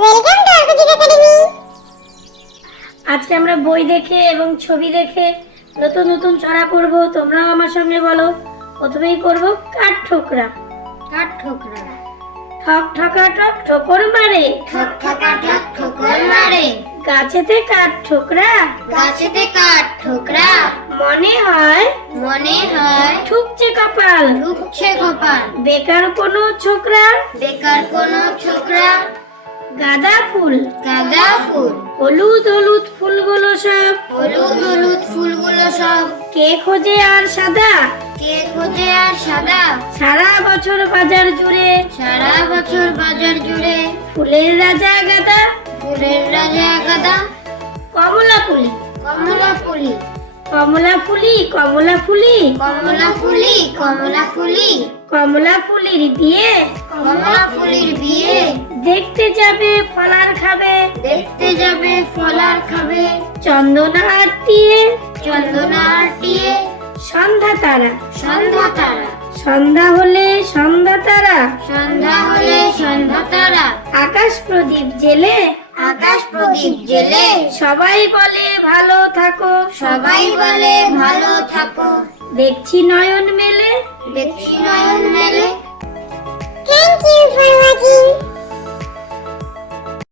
Welcome to ArkoDeep Academy। আজকে আমরা বই দেখে এবং ছবি দেখে নতুন নতুন ছড়া পড়ব। তোমরাও আমার সঙ্গে বলো। প্রথমেই করব কাঠ ঠোকরা। কাঠ ঠোকরা। ঠক ঠকা ঠক ঠোকর মারে, ঠক ঠকা ঠক ঠোকর মারে। গাছেতে কাঠ ঠোকরা, গাছেতে কাঠ ঠোকরা। মনে হয় ঠুকছে কপাল, ঠুকছে কপাল। বেকার কোনো ছোকরা, বেকার কোনো ছোকরা। গাঁদা ফুল, গাঁদা ফুল। হলুদ হলুদ ফুলগুলো সব, হলুদ হলুদ ফুলগুলো সব। কে খোঁজে আর সাদা, কে খোঁজে আর সাদা। সারা বছর বাজার জুড়ে, সারা বছর বাজার জুড়ে। ফুলের রাজা গাদা, ফুলের রাজা গাদা। কমলা ফুলি, কমলা ফুলি। কমলা ফুলি, কমলা ফুলি, কমলা ফুলি, কমলা ফুলি। কমলা ফুলির বিয়ে, কমলা ফুলির বিয়ে। দেখতে যাবে ফলার খাবে, দেখতে যাবে ফলার খাবে। চন্দনা আটটিয়ে, চন্দনা আটিয়ে। সন্ধ্যা তারা, সন্ধ্যা তারা। সন্ধ্যা হলে সন্ধ্যা তারা, সন্ধ্যা হলে সন্ধ্যা তারা। আকাশ প্রদীপ জেলে, আকাশ প্রদীপ জেলে। সবাই বলে ভালো থাকো, সবাই বলে ভালো থাকো। দেখছি নয়ন মেলে। দেখছি নয়ন মেলে। Thank you for watching.